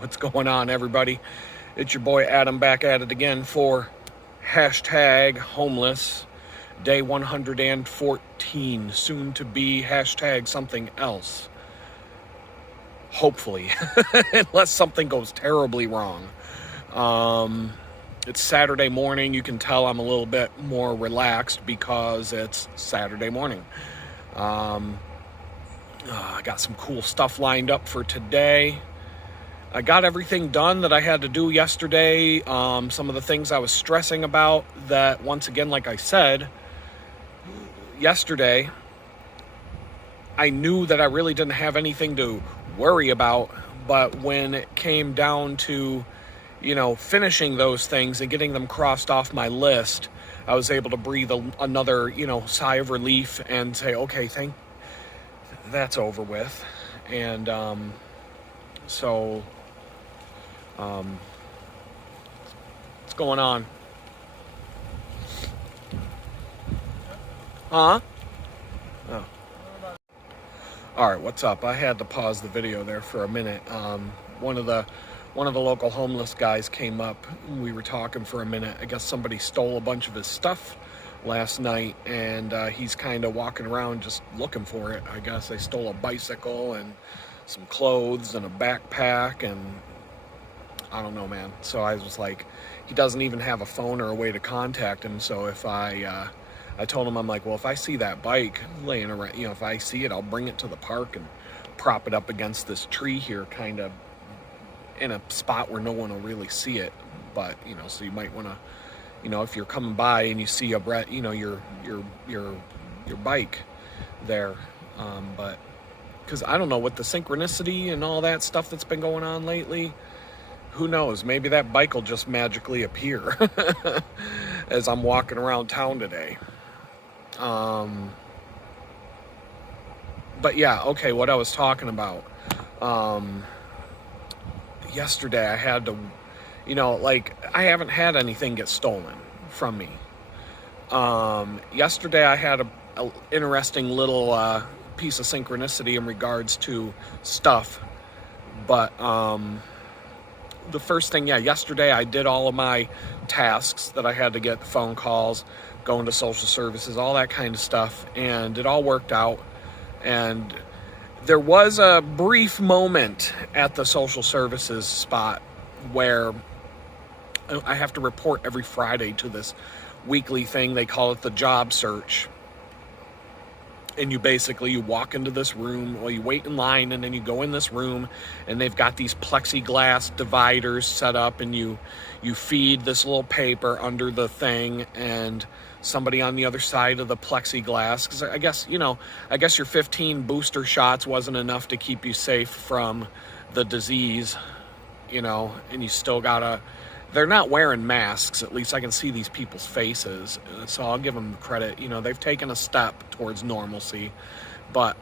What's going on, everybody? It's your boy Adam back at it again for hashtag homeless day 114, soon to be hashtag something else. Hopefully, unless something goes terribly wrong. It's Saturday morning. You can tell I'm a little bit more relaxed because it's Saturday morning. I got some cool stuff lined up for today. I got everything done that I had to do yesterday. Some of the things I was stressing about that, once again, like I said, yesterday, I knew that I really didn't have anything to worry about. But when it came down to, finishing those things and getting them crossed off my list, I was able to breathe another, sigh of relief and say, okay, that's over with. And what's going on? Huh? Oh. All right, what's up? I had to pause the video there for a minute. One of the local homeless guys came up. We were talking for a minute. I guess somebody stole a bunch of his stuff last night, and he's kind of walking around just looking for it. I guess they stole a bicycle and some clothes and a backpack, and I don't know, man. So I was like, he doesn't even have a phone or a way to contact him. So if I told him, I'm like, well, if I see that bike laying around, if I see it, I'll bring it to the park and prop it up against this tree here, kind of in a spot where no one will really see it. But, so you might want to, if you're coming by and you see your bike there, but because I don't know, with the synchronicity and all that stuff that's been going on lately, who knows? Maybe that bike will just magically appear as I'm walking around town today. But yeah, okay, what I was talking about. Yesterday I had to, I haven't had anything get stolen from me. Yesterday I had a interesting little piece of synchronicity in regards to stuff. But the first thing, yesterday I did all of my tasks that I had to get, phone calls, going to social services, all that kind of stuff, and it all worked out. And there was a brief moment at the social services spot where I have to report every Friday to this weekly thing. They call it the job search. And you walk into this room, you wait in line, and then you go in this room, and they've got these plexiglass dividers set up, and you feed this little paper under the thing, and somebody on the other side of the plexiglass, because I guess your 15 booster shots wasn't enough to keep you safe from the disease, and you still gotta, they're not wearing masks. At least I can see these people's faces, so I'll give them credit. They've taken a step towards normalcy. But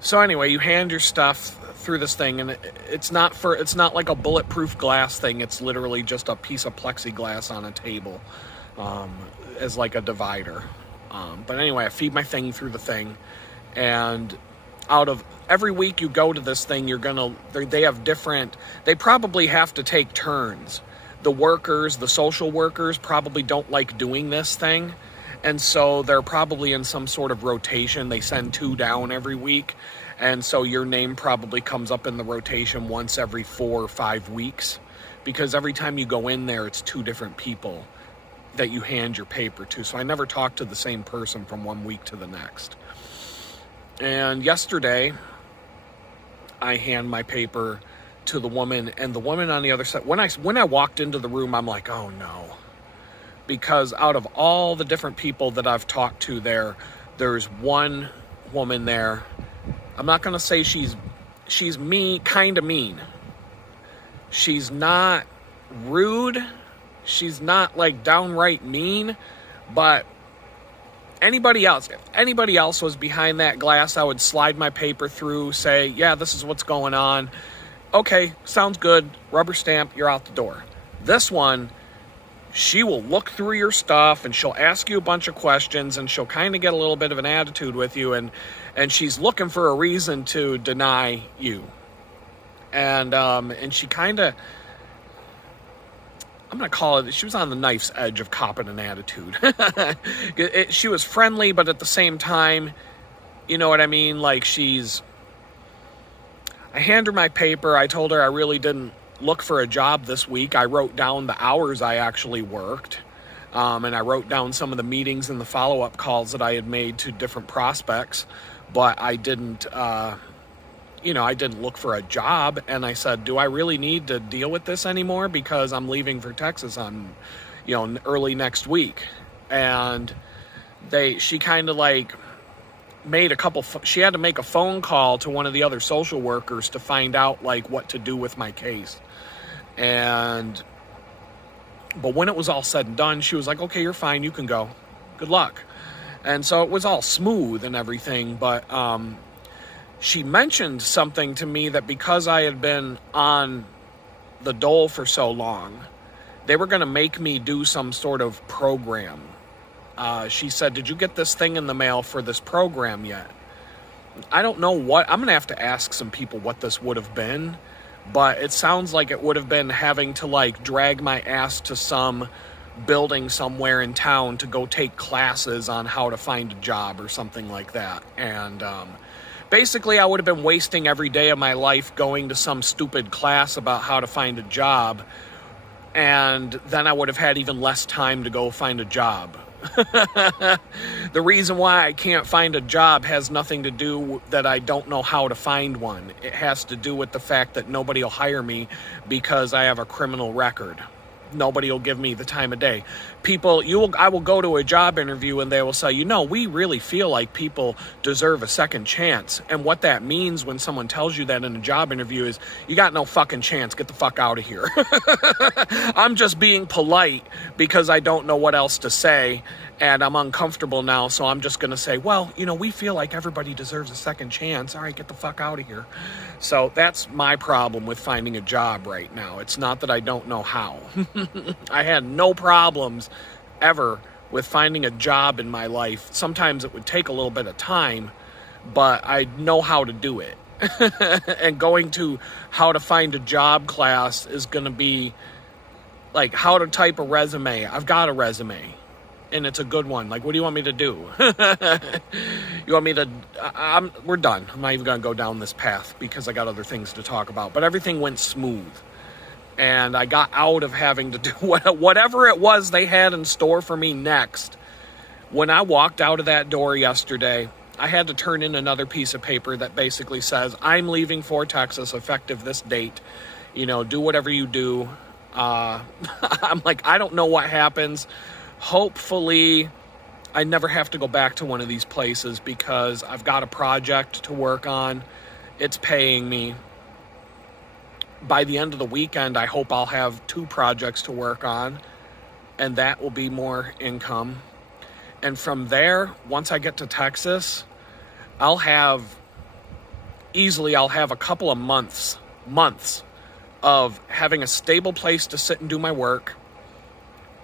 so anyway, you hand your stuff through this thing, and it's not like a bulletproof glass thing. It's literally just a piece of plexiglass on a table, as like a divider. But anyway, I feed my thing through the thing, and out of every week you go to this thing, they probably have to take turns. The social workers probably don't like doing this thing. And so they're probably in some sort of rotation. They send 2 down every week. And so your name probably comes up in the rotation once every 4 or 5 weeks. Because every time you go in there, it's 2 different people that you hand your paper to. So I never talk to the same person from one week to the next. And yesterday, I hand my paper to the woman, and the woman on the other side, when I walked into the room, I'm like, oh no. Because out of all the different people that I've talked to there's one woman there. I'm not going to say she's mean, kind of mean. She's not rude. She's not like downright mean, but if anybody else was behind that glass, I would slide my paper through, say, yeah, this is what's going on. Okay, sounds good. Rubber stamp, you're out the door. This one, she will look through your stuff, and she'll ask you a bunch of questions, and she'll kind of get a little bit of an attitude with you, and she's looking for a reason to deny you. And she kind of, I'm going to call it, she was on the knife's edge of copping an attitude. She was friendly, but at the same time, you know what I mean? Like I handed her my paper. I told her I really didn't look for a job this week. I wrote down the hours I actually worked. And I wrote down some of the meetings and the follow-up calls that I had made to different prospects, but I didn't, I didn't look for a job. And I said, do I really need to deal with this anymore? Because I'm leaving for Texas on, early next week. And she kind of like made she had to make a phone call to one of the other social workers to find out like what to do with my case. But when it was all said and done, she was like, okay, you're fine. You can go. Good luck. And so it was all smooth and everything. But she mentioned something to me that because I had been on the dole for so long, they were going to make me do some sort of program. She said, did you get this thing in the mail for this program yet? I don't know what. I'm going to have to ask some people what this would have been. But it sounds like it would have been having to like drag my ass to some building somewhere in town to go take classes on how to find a job or something like that. And basically I would have been wasting every day of my life going to some stupid class about how to find a job. And then I would have had even less time to go find a job. The reason why I can't find a job has nothing to do that I don't know how to find one. It has to do with the fact that nobody will hire me because I have a criminal record. Nobody will give me the time of day. I will go to a job interview and they will say, we really feel like people deserve a second chance. And what that means when someone tells you that in a job interview is, you got no fucking chance. Get the fuck out of here. I'm just being polite because I don't know what else to say. And I'm uncomfortable now, so I'm just going to say, well, we feel like everybody deserves a second chance. All right, get the fuck out of here. So that's my problem with finding a job right now. It's not that I don't know how. I had no problems ever with finding a job in my life. Sometimes it would take a little bit of time, but I know how to do it. And going to how to find a job class is going to be like how to type a resume. I've got a resume. And it's a good one. Like, what do you want me to do? You want me to... we're done. I'm not even going to go down this path because I got other things to talk about. But everything went smooth. And I got out of having to do whatever it was they had in store for me next. When I walked out of that door yesterday, I had to turn in another piece of paper that basically says, I'm leaving for Texas effective this date. Do whatever you do. I'm like, I don't know what happens. Hopefully, I never have to go back to one of these places because I've got a project to work on. It's paying me. By the end of the weekend, I hope I'll have 2 projects to work on, and that will be more income. And from there, once I get to Texas, I'll have a couple of months of having a stable place to sit and do my work,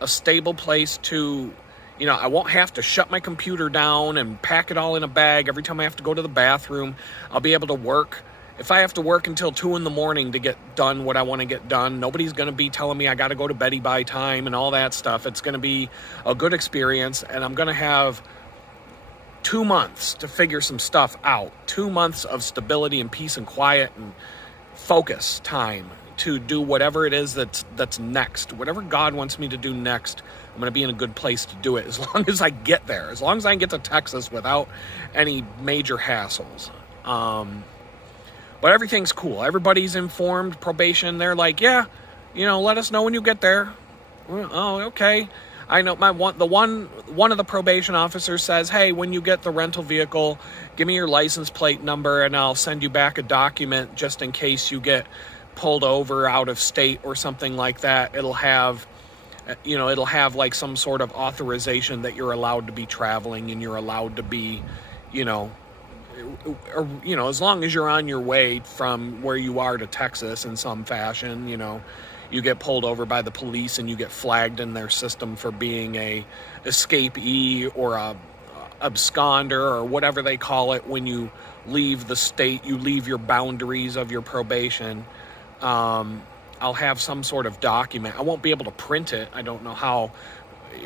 a stable place to, I won't have to shut my computer down and pack it all in a bag every time I have to go to the bathroom. I'll be able to work. If I have to work until 2 a.m. to get done what I want to get done, nobody's going to be telling me I got to go to Betty by time and all that stuff. It's going to be a good experience, and I'm going to have 2 months to figure some stuff out. 2 months of stability and peace and quiet and focus time to do whatever it is that's next. Whatever God wants me to do next, I'm going to be in a good place to do it as long as I get there. As long as I can get to Texas without any major hassles. But everything's cool. Everybody's informed. Probation, they're like, yeah, let us know when you get there. Oh, okay. I know one of the probation officers says, hey, when you get the rental vehicle, give me your license plate number and I'll send you back a document just in case you get pulled over out of state or something like that. It'll have like some sort of authorization that you're allowed to be traveling and you're allowed to be, as long as you're on your way from where you are to Texas in some fashion, you get pulled over by the police and you get flagged in their system for being a escapee or a absconder or whatever they call it when you leave the state, you leave your boundaries of your probation. I'll have some sort of document. I won't be able to print it. I don't know how,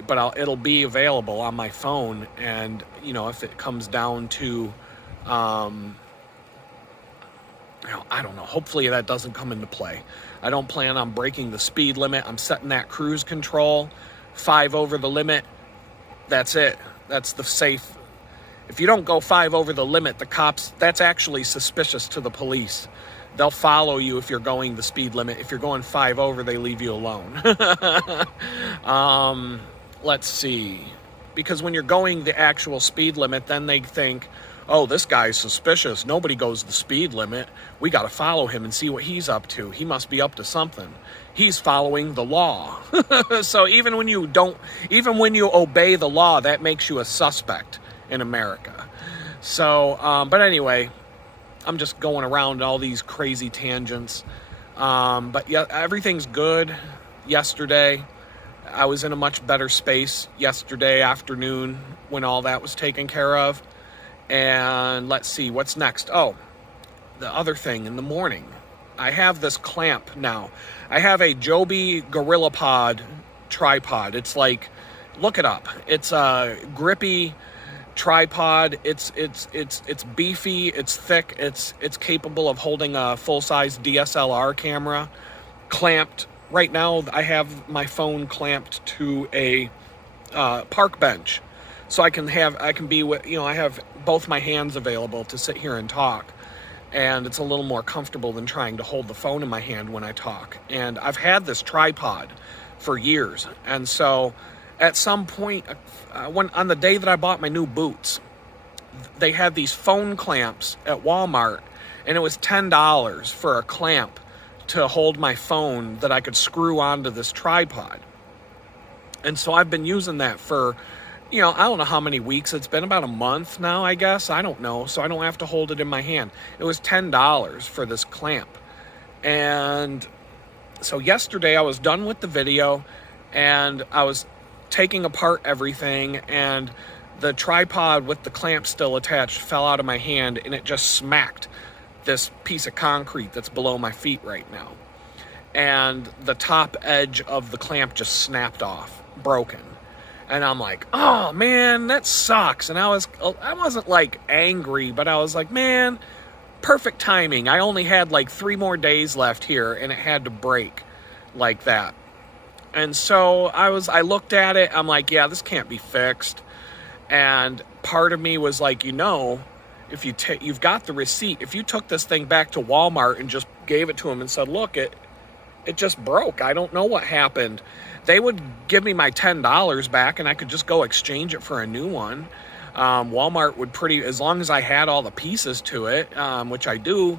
but it'll be available on my phone. And, you know, if it comes down to, I don't know, hopefully that doesn't come into play. I don't plan on breaking the speed limit. I'm setting that cruise control 5 over the limit. That's it. That's the safe. If you don't go 5 over the limit, the cops, that's actually suspicious to the police. They'll follow you if you're going the speed limit. If you're going 5 over, they leave you alone. Let's see. Because when you're going the actual speed limit, then they think, oh, this guy's suspicious. Nobody goes the speed limit. We got to follow him and see what he's up to. He must be up to something. He's following the law. So even when you obey the law, that makes you a suspect in America. So, but anyway, I'm just going around all these crazy tangents. But yeah, everything's good. Yesterday, I was in a much better space yesterday afternoon when all that was taken care of. And let's see, what's next? Oh, the other thing in the morning. I have this clamp now. I have a Joby GorillaPod tripod. It's like, look it up. It's a grippy tripod. It's beefy, it's thick, it's capable of holding a full-size DSLR camera, clamped. Right now I have my phone clamped to a park bench, so I can be with, you know, I have both my hands available to sit here and talk, and it's a little more comfortable than trying to hold the phone in my hand when I talk. And I've had this tripod for years, and so at some point, when on the day that I bought my new boots, they had these phone clamps at Walmart, and it was $10 for a clamp to hold my phone that I could screw onto this tripod. And so I've been using that for, you know, I don't know how many weeks. It's been about a month now, I guess. I don't know. So I don't have to hold it in my hand. It was $10 for this clamp. And so yesterday I was done with the video, and I was taking apart everything, and the tripod with the clamp still attached fell out of my hand, and it just smacked this piece of concrete that's below my feet right now. And the top edge of the clamp just snapped off, broken. And I'm like, oh man, that sucks. And I wasn't like angry, but I was like, man, perfect timing. I only had like 3 more days left here, and it had to break like that. And so I looked at it, I'm like, yeah, this can't be fixed. And part of me was like, you know, if you've got the receipt, if you took this thing back to Walmart and just gave it to them and said, look, it just broke. I don't know what happened. They would give me my $10 back, and I could just go exchange it for a new one. Walmart would as long as I had all the pieces to it, which I do.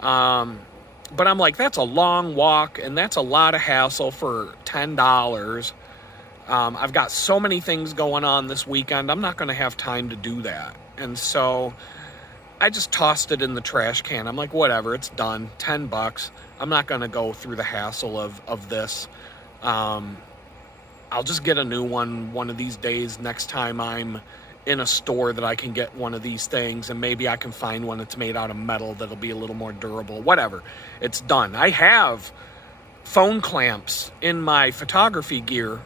But I'm like, that's a long walk, and that's a lot of hassle for $10. I've got so many things going on this weekend. I'm not going to have time to do that. And so I just tossed it in the trash can. I'm like, whatever, it's done. $10. I'm not going to go through the hassle of this. I'll just get a new one of these days next time I'm in a store that I can get one of these things, and maybe I can find one that's made out of metal that'll be a little more durable. Whatever. It's done. I have phone clamps in my photography gear,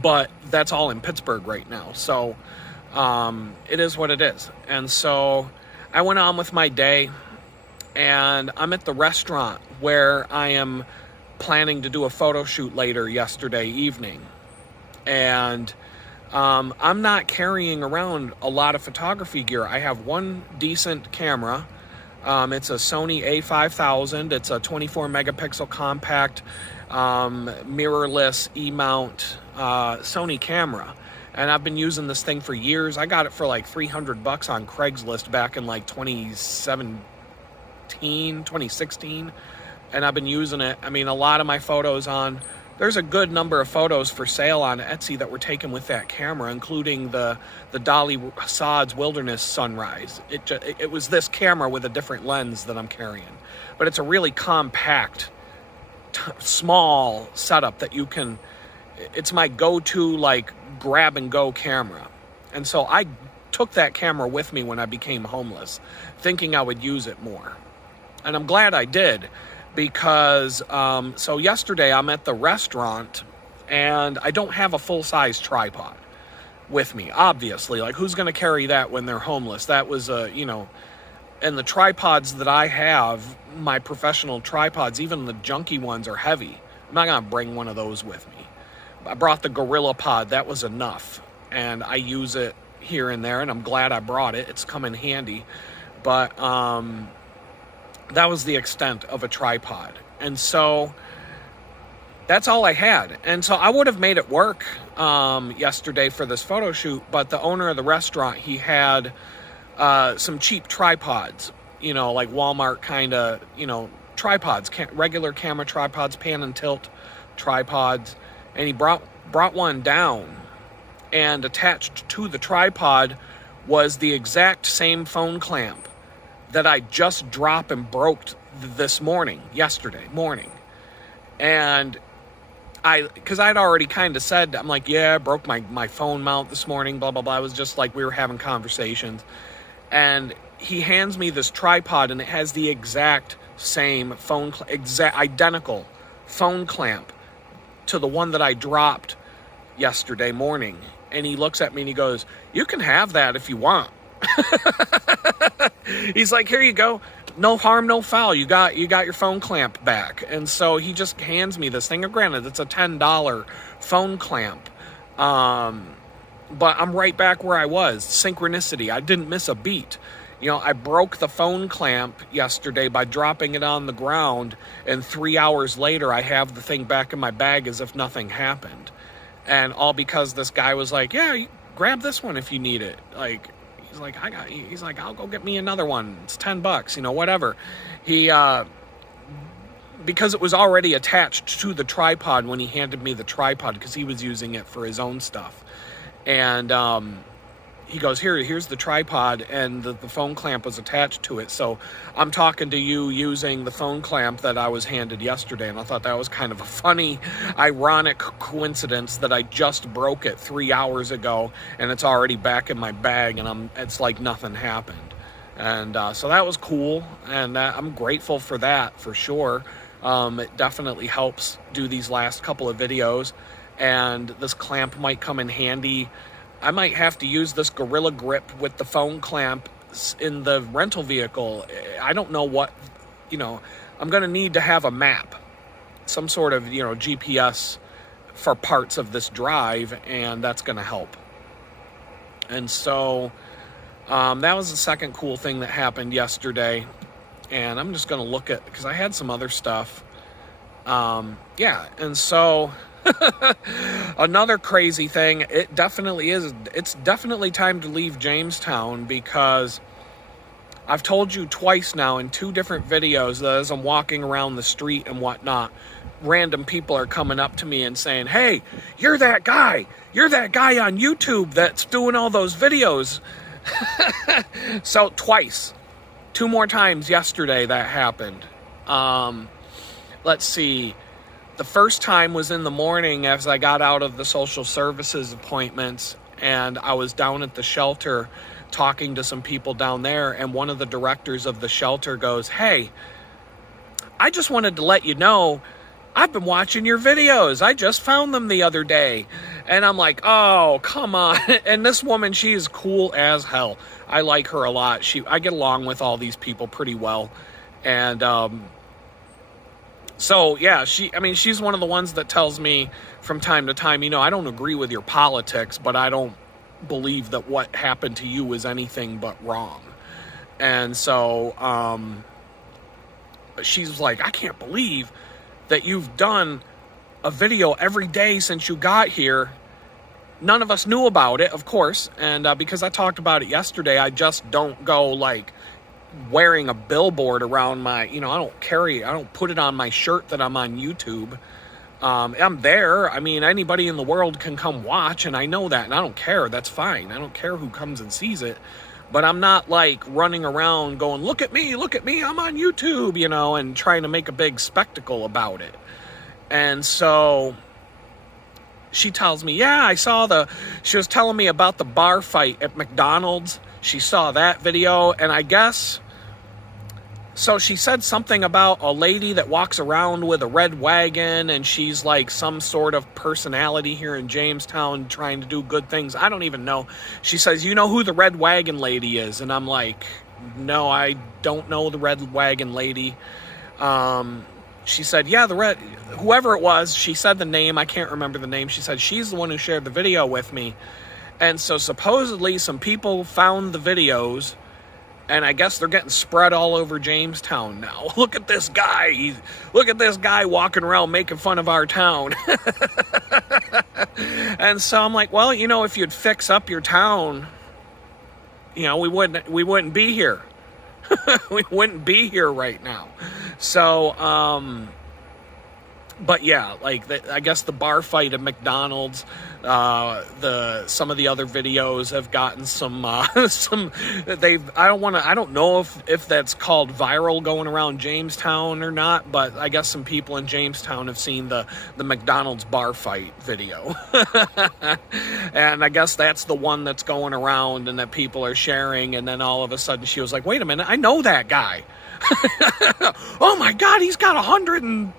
but that's all in Pittsburgh right now. So it is what it is. And so I went on with my day, and I'm at the restaurant where I am planning to do a photo shoot later yesterday evening. And I'm not carrying around a lot of photography gear. I have one decent camera. It's a Sony A5000. It's a 24 megapixel compact, mirrorless E-mount Sony camera. And I've been using this thing for years. I got it for like $300 on Craigslist back in like 2016. And I've been using it. I mean, a lot of my photos there's a good number of photos for sale on Etsy that were taken with that camera, including the Dolly Saad's Wilderness Sunrise. It was this camera with a different lens that I'm carrying. But it's a really compact, small setup that it's my go-to, like, grab-and-go camera. And so I took that camera with me when I became homeless, thinking I would use it more. And I'm glad I did. because, so yesterday I'm at the restaurant and I don't have a full-size tripod with me, obviously. Like, who's going to carry that when they're homeless? That was, and the tripods that I have, my professional tripods, even the junky ones, are heavy. I'm not going to bring one of those with me. I brought the Gorilla Pod. That was enough. And I use it here and there, and I'm glad I brought it. It's come in handy. But that was the extent of a tripod. And so that's all I had. And so I would have made it work yesterday for this photo shoot, but the owner of the restaurant, he had some cheap tripods, like Walmart kind of, tripods, regular camera tripods, pan and tilt tripods. And he brought one down, and attached to the tripod was the exact same phone clamp that I just dropped and broke yesterday morning. And because I'd already kind of said, I'm like, yeah, I broke my phone mount this morning, blah, blah, blah. It was just like we were having conversations. And he hands me this tripod, and it has the exact same identical phone clamp to the one that I dropped yesterday morning. And he looks at me and he goes, "You can have that if you want." He's like, "Here you go. No harm, no foul. You got your phone clamp back." And so he just hands me this thing. Granted, it's a $10 phone clamp. But I'm right back where I was. Synchronicity. I didn't miss a beat. I broke the phone clamp yesterday by dropping it on the ground, and 3 hours later, I have the thing back in my bag as if nothing happened. And all because this guy was like, "Yeah, you grab this one if you need it." He's like, "I'll go get me another one. It's $10, whatever." He, because it was already attached to the tripod when he handed me the tripod, because he was using it for his own stuff. And, he goes, here's the tripod, and the phone clamp was attached to it. So I'm talking to you using the phone clamp that I was handed yesterday. And I thought that was kind of a funny, ironic coincidence that I just broke it 3 hours ago, and it's already back in my bag, and it's like nothing happened. And so that was cool, and I'm grateful for that, for sure. It definitely helps do these last couple of videos, and this clamp might come in handy. I might have to use this Gorilla Grip with the phone clamp in the rental vehicle. I don't know what, I'm going to need to have a map, some sort of, GPS for parts of this drive, and that's going to help. And so that was the second cool thing that happened yesterday. And I'm just going to look at, because I had some other stuff. And so another crazy thing, it's definitely time to leave Jamestown, because I've told you twice now in 2 different videos that as I'm walking around the street and whatnot, random people are coming up to me and saying, "Hey, you're that guy on YouTube that's doing all those videos." So twice, 2 more times yesterday that happened. Let's see. The first time was in the morning as I got out of the social services appointments, and I was down at the shelter talking to some people down there, and one of the directors of the shelter goes, "Hey, I just wanted to let you know I've been watching your videos. I just found them the other day." And I'm like, "Oh, come on." And this woman, she is cool as hell. I like her a lot. I get along with all these people pretty well. And so, yeah, she's one of the ones that tells me from time to time, I don't agree with your politics, but I don't believe that what happened to you is anything but wrong. And so she's like, "I can't believe that you've done a video every day since you got here." None of us knew about it, of course. And because I talked about it yesterday, I just don't go wearing a billboard around my, I don't put it on my shirt that I'm on YouTube. I'm there. Anybody in the world can come watch, and I know that, and I don't care. That's fine. I don't care who comes and sees it. But I'm not running around going, look at me, I'm on YouTube, and trying to make a big spectacle about it. And so she tells me, "Yeah, she was telling me about the bar fight at McDonald's. She saw that video, and I guess So she said something about a lady that walks around with a red wagon, and she's like some sort of personality here in Jamestown trying to do good things. I don't even know. She says, you know who the red wagon lady is? And I'm like, no, I don't know the red wagon lady. She said, yeah, whoever it was, she said the name. I can't remember the name. She said, she's the one who shared the video with me. And so supposedly some people found the videos, and I guess they're getting spread all over Jamestown now. Look at this guy. Look at this guy walking around making fun of our town. And so I'm like, well, if you'd fix up your town, we wouldn't be here. We wouldn't be here right now. So, but yeah, I guess the bar fight at McDonald's, some of the other videos have gotten I don't know if that's called viral going around Jamestown or not, but I guess some people in Jamestown have seen the McDonald's bar fight video. And I guess that's the one that's going around and that people are sharing. And then all of a sudden she was like, wait a minute, I know that guy. Oh my God, he's got 113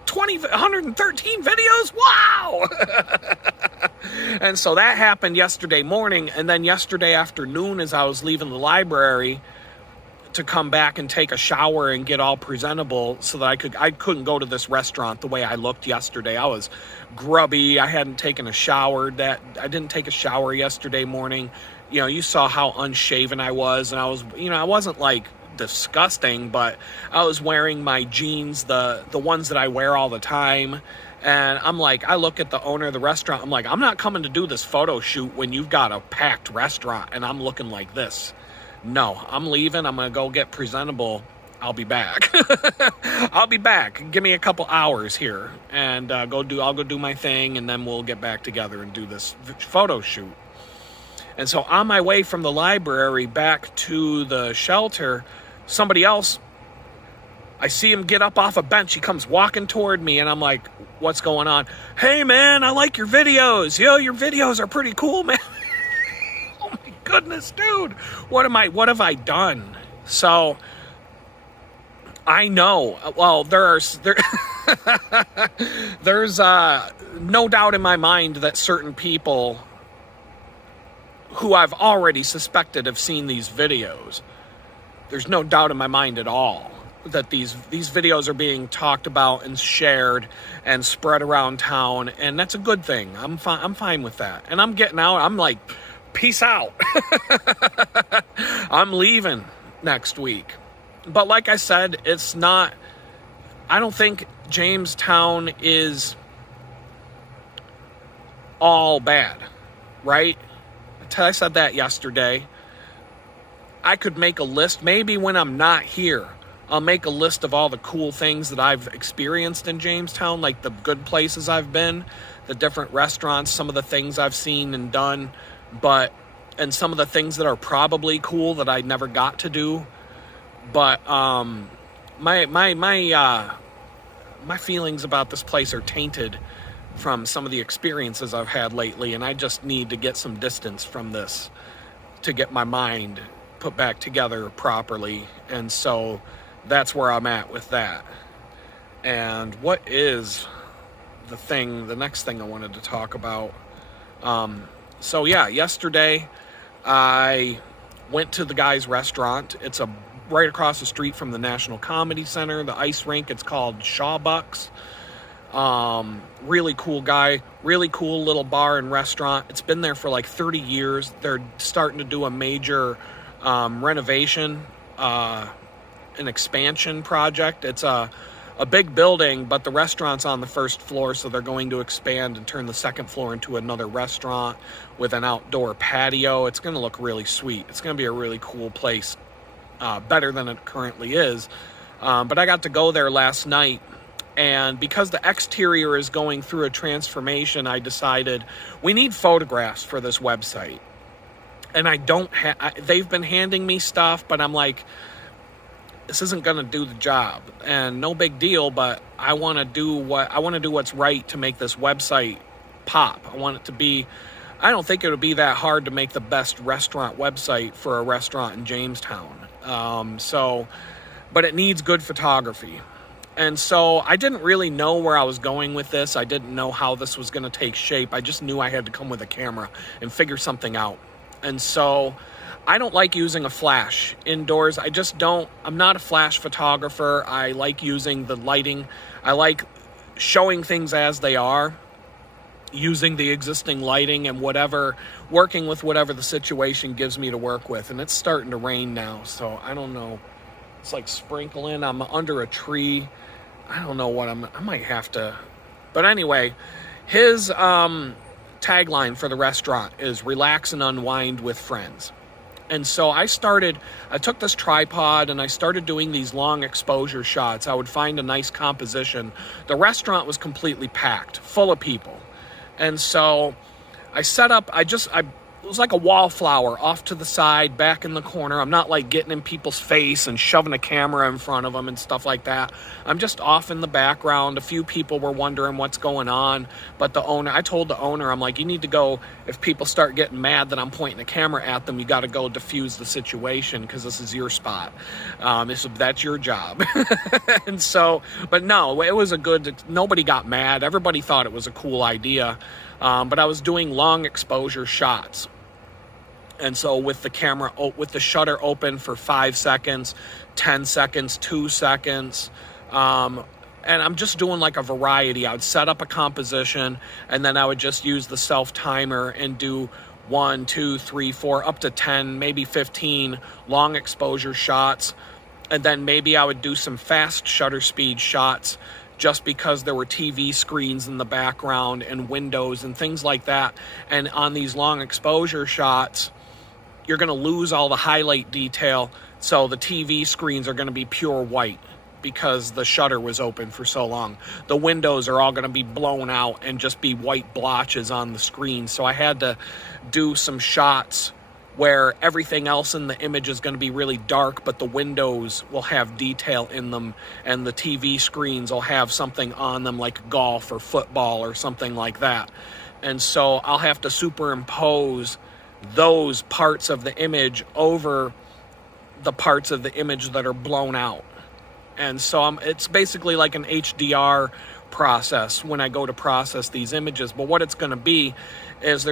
videos. Wow. And so that happened yesterday morning. And then yesterday afternoon, as I was leaving the library to come back and take a shower and get all presentable so that I couldn't go to this restaurant the way I looked yesterday. I was grubby. I hadn't taken a shower. I didn't take a shower yesterday morning. You saw how unshaven I was, and I wasn't like disgusting, but I was wearing my jeans, the ones that I wear all the time. And I'm like, I look at the owner of the restaurant, I'm like, I'm not coming to do this photo shoot when you've got a packed restaurant and I'm looking like this. No, I'm leaving. I'm gonna go get presentable. I'll be back. I'll be back. Give me a couple hours here, and I'll go do my thing, and then we'll get back together and do this photo shoot. And so on my way from the library back to the shelter, somebody else, I see him get up off a bench. He comes walking toward me, and I'm like, what's going on? Hey, man, I like your videos. Your videos are pretty cool, man. Oh, my goodness, dude. What have I done? So I know. Well, there's no doubt in my mind that certain people who I've already suspected have seen these videos. There's no doubt in my mind at all that these videos are being talked about and shared and spread around town, and that's a good thing. I'm fine with that. And I'm getting out. I'm like, peace out. I'm leaving next week. But like I said, I don't think Jamestown is all bad, right? I said that yesterday. I could make a list. Maybe when I'm not here, I'll make a list of all the cool things that I've experienced in Jamestown, like the good places I've been, the different restaurants, some of the things I've seen and done, and some of the things that are probably cool that I never got to do. But my feelings about this place are tainted from some of the experiences I've had lately, and I just need to get some distance from this to get my mind put back together properly. And so that's where I'm at with that. And what is the next thing I wanted to talk about? So yeah, yesterday I went to the guy's restaurant. It's right across the street from the National Comedy Center, the ice rink. It's called Shawbucks. Really cool guy, really cool little bar and restaurant. It's been there for like 30 years. They're starting to do a major renovation, an expansion project. It's a big building, but the restaurant's on the first floor, so they're going to expand and turn the second floor into another restaurant with an outdoor patio. It's going to look really sweet. It's going to be a really cool place, better than it currently is. But I got to go there last night, and because the exterior is going through a transformation, I decided we need photographs for this website. And they've been handing me stuff, but I'm like, this isn't going to do the job, and no big deal, but I want to do what's right to make this website pop. I want it to be, I don't think it would be that hard to make the best restaurant website for a restaurant in Jamestown. So but it needs good photography. And so I didn't really know where I was going with this. I didn't know how this was going to take shape. I just knew I had to come with a camera and figure something out. And so I don't like using a flash indoors. I just don't. I'm not a flash photographer. I like using the lighting. I like showing things as they are, using the existing lighting and whatever, working with whatever the situation gives me to work with. And it's starting to rain now, so I don't know. It's like sprinkling. I'm under a tree. I don't know what I might have to. But anyway, his tagline for the restaurant is relax and unwind with friends. And so I took this tripod and I started doing these long exposure shots. I would find a nice composition. The restaurant was completely packed, full of people. And so I set up, it was like a wallflower off to the side, back in the corner. I'm not like getting in people's face and shoving a camera in front of them and stuff like that. I'm just off in the background. A few people were wondering what's going on, but I told the owner, I'm like, you need to go, if people start getting mad that I'm pointing a camera at them, you got to go diffuse the situation because this is your spot. That's your job. And so, but no, it was nobody got mad. Everybody thought it was a cool idea. But I was doing long exposure shots. And so with the shutter open for 5 seconds, 10 seconds, 2 seconds, and I'm just doing like a variety. I would set up a composition and then I would just use the self timer and do 1, 2, 3, 4, up to 10, maybe 15 long exposure shots. And then maybe I would do some fast shutter speed shots just because there were TV screens in the background and windows and things like that. And on these long exposure shots, you're going to lose all the highlight detail. So the TV screens are going to be pure white because the shutter was open for so long. The windows are all going to be blown out and just be white blotches on the screen. So I had to do some shots where everything else in the image is going to be really dark, but the windows will have detail in them and the TV screens will have something on them like golf or football or something like that. And so I'll have to superimpose those parts of the image over the parts of the image that are blown out. And so it's basically like an HDR process when I go to process these images. But what it's going to be is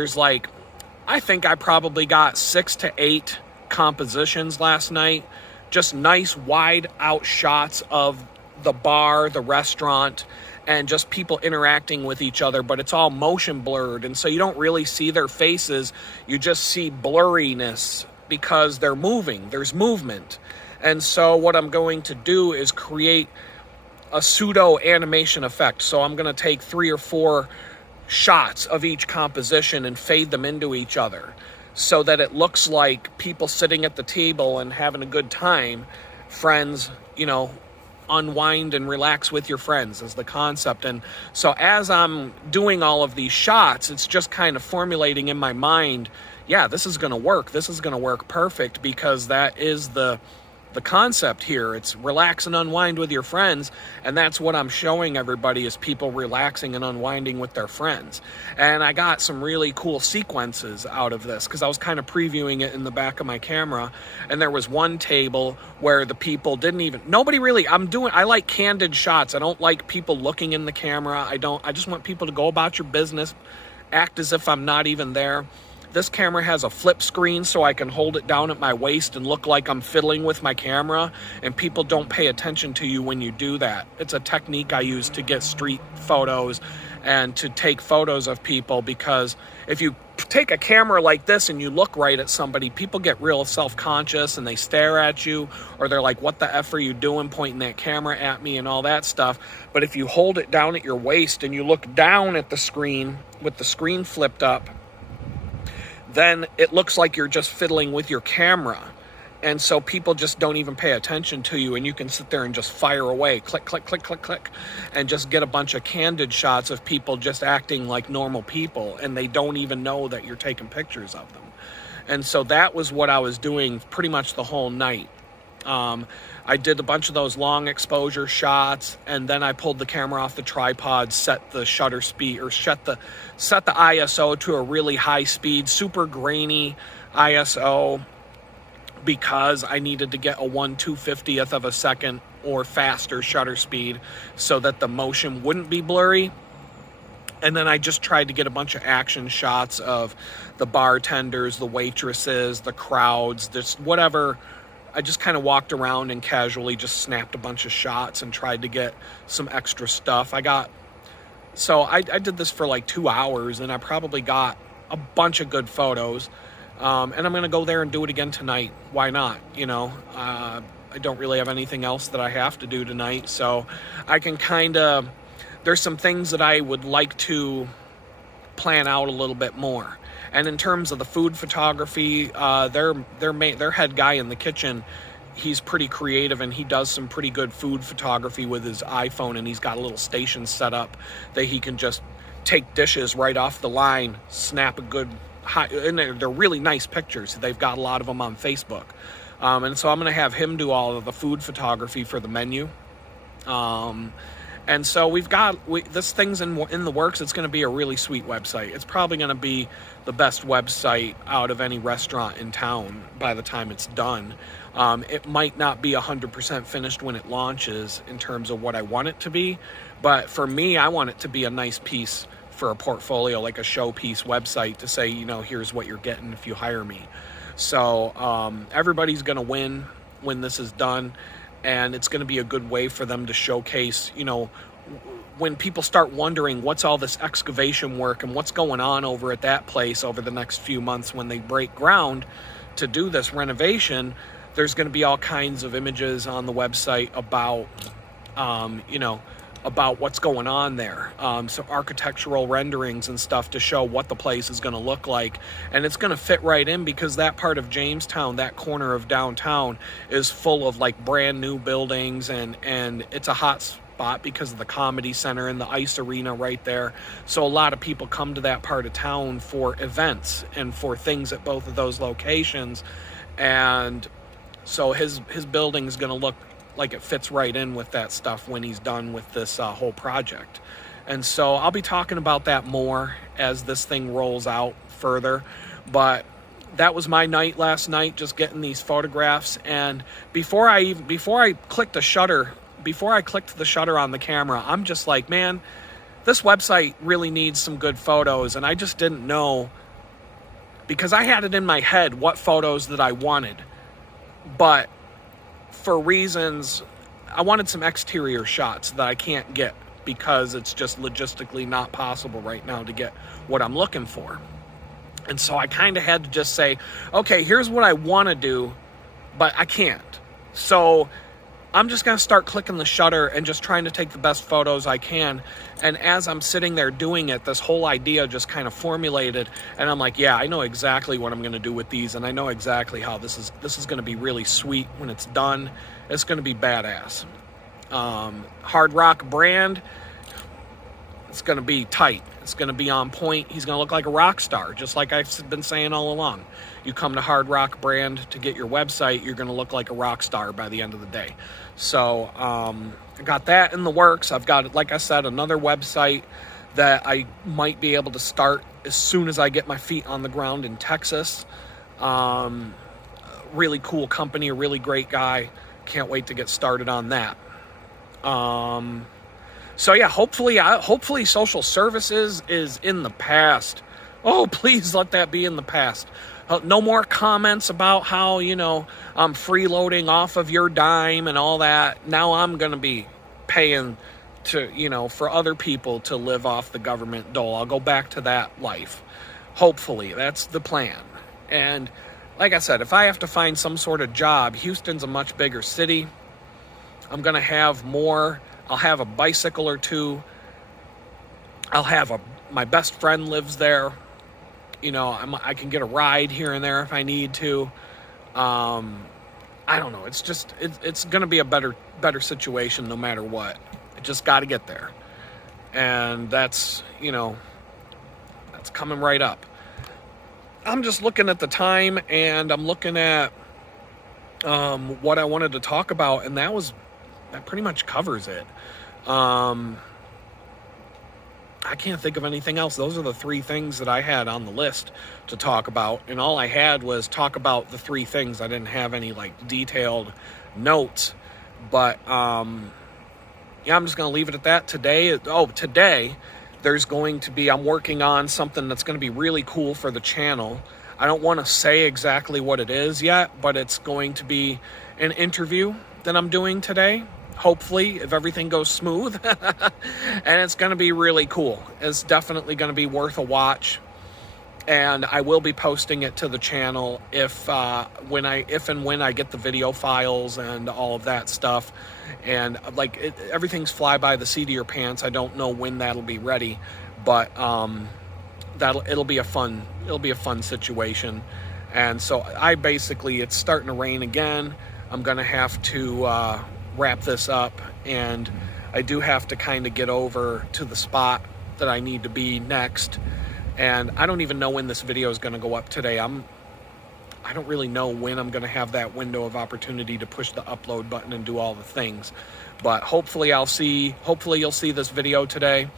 I think I probably got 6 to 8 compositions last night. Just nice wide out shots of the bar, the restaurant, and just people interacting with each other, but it's all motion blurred. And so you don't really see their faces. You just see blurriness because they're moving. There's movement. And so what I'm going to do is create a pseudo animation effect. So I'm going to take 3 or 4 shots of each composition and fade them into each other so that it looks like people sitting at the table and having a good time. Friends, unwind and relax with your friends is the concept. And so as I'm doing all of these shots, it's just kind of formulating in my mind, yeah, this is going to work. This is going to work perfect because that is the concept here. It's relax and unwind with your friends, and that's what I'm showing everybody is people relaxing and unwinding with their friends. And I got some really cool sequences out of this because I was kind of previewing it in the back of my camera, and there was one table where the people I like candid shots. I don't like people looking in the camera. I just want people to go about your business, act as if I'm not even there. This camera has a flip screen so I can hold it down at my waist and look like I'm fiddling with my camera, and people don't pay attention to you when you do that. It's a technique I use to get street photos and to take photos of people, because if you take a camera like this and you look right at somebody, people get real self-conscious and they stare at you, or they're like, what the F are you doing pointing that camera at me and all that stuff. But if you hold it down at your waist and you look down at the screen with the screen flipped up, then it looks like you're just fiddling with your camera. And so people just don't even pay attention to you, and you can sit there and just fire away, click, click, click, click, click, and just get a bunch of candid shots of people just acting like normal people, and they don't even know that you're taking pictures of them. And so that was what I was doing pretty much the whole night. I did a bunch of those long exposure shots, and then I pulled the camera off the tripod, set the shutter speed, or set the ISO to a really high speed, super grainy ISO. because I needed to get a 1/250th of a second or faster shutter speed so that the motion wouldn't be blurry. And then I just tried to get a bunch of action shots of the bartenders, the waitresses, the crowds, just whatever. I just kind of walked around and casually just snapped a bunch of shots and tried to get some extra stuff. I did this for like 2 hours, and I probably got a bunch of good photos. And I'm going to go there and do it again tonight. Why not? I don't really have anything else that I have to do tonight, so I can there's some things that I would like to plan out a little bit more. And in terms of the food photography, their head guy in the kitchen, he's pretty creative, and he does some pretty good food photography with his iPhone, and he's got a little station set up that he can just take dishes right off the line, snap a good and they're really nice pictures. They've got a lot of them on Facebook. And so I'm going to have him do all of the food photography for the menu. And so this thing's in the works. It's going to be a really sweet website. It's probably going to be the best website out of any restaurant in town by the time it's done. It might not be 100% finished when it launches in terms of what I want it to be, but for me, I want it to be a nice piece for a portfolio, like a showpiece website to say, here's what you're getting if you hire me. So everybody's going to win when this is done. And it's going to be a good way for them to showcase, when people start wondering what's all this excavation work and what's going on over at that place over the next few months when they break ground to do this renovation, there's going to be all kinds of images on the website about, about what's going on there. So architectural renderings and stuff to show what the place is going to look like. And it's going to fit right in because that part of Jamestown, that corner of downtown, is full of like brand new buildings, and it's a hot spot because of the comedy center and the ice arena right there. So a lot of people come to that part of town for events and for things at both of those locations. And so his building is going to look like it fits right in with that stuff when he's done with this whole project. And so I'll be talking about that more as this thing rolls out further. But that was my night last night, just getting these photographs. And before I clicked the shutter on the camera, I'm just like, man, this website really needs some good photos. And I just didn't know, because I had it in my head what photos that I wanted, but for reasons, I wanted some exterior shots that I can't get because it's just logistically not possible right now to get what I'm looking for. And so I kind of had to just say, okay, here's what I want to do, but I can't. So I'm just going to start clicking the shutter and just trying to take the best photos I can. And as I'm sitting there doing it, this whole idea just kind of formulated. And I'm like, yeah, I know exactly what I'm going to do with these. And I know exactly how this is going to be really sweet when it's done. It's going to be badass. Hard Rock brand, it's going to be tight. It's going to be on point. He's going to look like a rock star, just like I've been saying all along. You come to Hard Rock brand to get your website, you're going to look like a rock star by the end of the day. So I got that in the works. I've got, like I said, another website that I might be able to start as soon as I get my feet on the ground in Texas. Really cool company, a really great guy. Can't wait to get started on that. So yeah, hopefully social services is in the past. Oh, please let that be in the past. No more comments about how, I'm freeloading off of your dime and all that. Now I'm going to be paying for other people to live off the government dole. I'll go back to that life. Hopefully, that's the plan. And like I said, if I have to find some sort of job, Houston's a much bigger city. I'm going to have more. I'll have a bicycle or two. I'll have my best friend lives there. I can get a ride here and there if I need to. I don't know. It's going to be a better situation no matter what. I just got to get there. And that's coming right up. I'm just looking at the time, and I'm looking at what I wanted to talk about, and that pretty much covers it. I I can't think of anything else. Those are the three things that I had on the list to talk about, and all I had was talk about the three things. I didn't have any like detailed notes, but yeah, I'm just going to leave it at that. Today there's going to be, I'm working on something that's going to be really cool for the channel. I don't want to say exactly what it is yet, but it's going to be an interview that I'm doing today, hopefully, if everything goes smooth. And it's going to be really cool. It's definitely going to be worth a watch. And I will be posting it to the channel if and when I get the video files and all of that stuff. And like everything's fly by the seat of your pants. I don't know when that'll be ready, but it'll be a fun situation. And so it's starting to rain again. I'm gonna have to wrap this up, and I do have to kind of get over to the spot that I need to be next. And I don't even know when this video is going to go up today. I don't really know when I'm going to have that window of opportunity to push the upload button and do all the things. But hopefully you'll see this video today.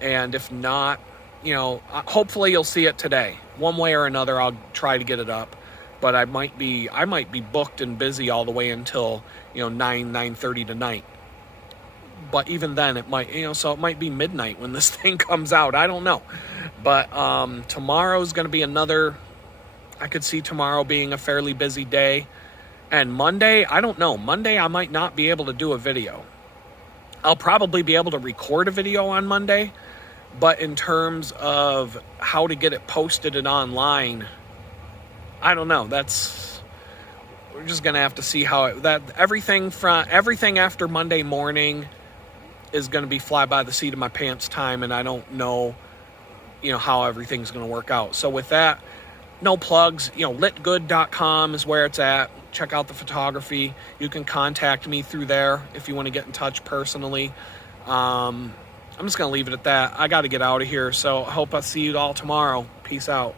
And if not, hopefully you'll see it today. One way or another, I'll try to get it up. But I might be booked and busy all the way until 9:30 tonight. But even then, it might, so it might be midnight when this thing comes out. I don't know. But tomorrow's going to be I could see tomorrow being a fairly busy day. And Monday, I don't know. Monday, I might not be able to do a video. I'll probably be able to record a video on Monday. But in terms of how to get it posted and online, I don't know. We're just going to have to see how everything after Monday morning is going to be fly by the seat of my pants time, and I don't know, how everything's going to work out. So with that, no plugs, litgood.com is where it's at. Check out the photography. You can contact me through there if you want to get in touch personally. I'm just going to leave it at that. I got to get out of here, so I hope I see you all tomorrow. Peace out.